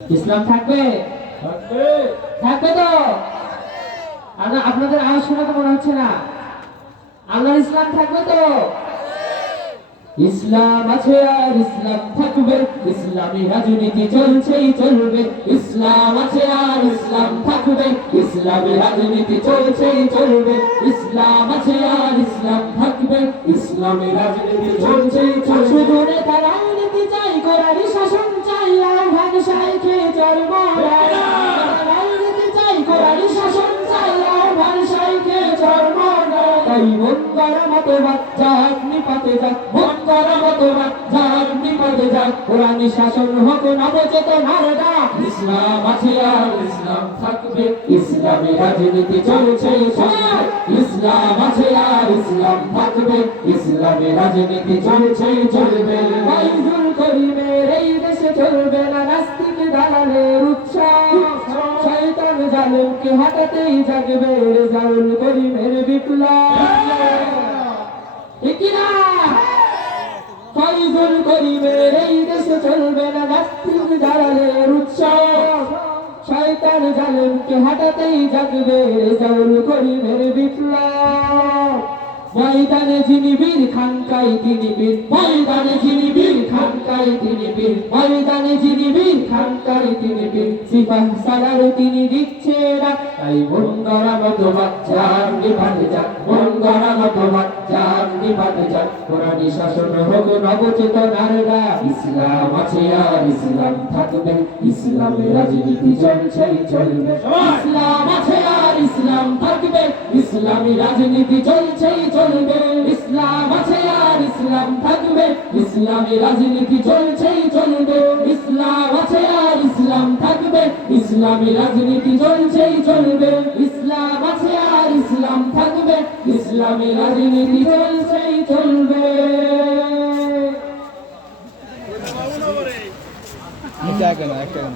ইসলাম থাকবে থাকবে থাকবে তো আপনাদের আওয়াজ শুনে তো মনে হচ্ছে না আল্লাহর ইসলাম থাকবে তো ইসলাম আছে আর ইসলাম থাকবে ইসলামী রাজনীতি চলছেই চলবে ইসলাম আছে আর ইসলাম থাকবে ইসলামী রাজনীতি চলছেই চলবে ইসলাম আছে আর ইসলাম থাকবে ইসলামী রাজনীতি চলছেই চলবে শুধু নেতা রাজনীতি চাই করারই শাসন চাই আর ভাষায় খেয়ে চলব রাজনীতি চাই করারই শাসন চাই আর ভাষায় খেয়ে চলব তাই মন করা মতবাদ যাক নিপাতে যাক মন করা মতবাদ যাক নিপাতে যাক কোরআনি শাসন হোক নবচেতনার ডাক ইসলাম আছে আর ইসলাম থাকবে ইসলামী রাজনীতি চলছে চলবে ইসলাম আছে আর ইসলাম থাকবে ইসলামী রাজনীতি চলছে চলবে বাইজুল করিমের এই দেশে চলবে না নাস্তিক দালালের উৎসাহ শয়তান জালেমকে হঠাতেই জাগবে রেজাউল করিমের বিপ্লব ফাইজুল করিমের এই দেশে চলবে না নাস্তিক দালালের উৎসব শয়তান জালেমকে হঠাতেই জাগবে রেজাউল করিমের বিপ্লব ময়দানে যিনি বীর খানকাই তিনি বীর ময়দানে যিনি বীর খানকাই তিনি বীর ময়দানে যিনি বীর খানকাই তিনি বীর সিপাহ সালার তিনি দিচ্ছে না তাই মন গড়া মতবাদ যার নিভাতে যাক মন গড়া মতবাদ যার নিভাতে যাক কোরআনি শাসন হোক নবচেতনার ডাক ইসলাম আছে আর ইসলাম থাকবে ইসলামের রাজনীতি চলছেই চলবে ইসলাম আছে আর ইসলাম থাকবে ইসলামী রাজনীতি চলছেই চলবে ইসলাম আছে আর ইসলাম থাকবে ইসলামী রাজনীতি চলছেই চলবে ইসলাম আছে আর ইসলাম থাকবে ইসলামী রাজনীতি চলছেই চলবে ইসলাম আছে আর ইসলাম থাকবে ইসলামী রাজনীতি চলছেই চলবে একটা কেন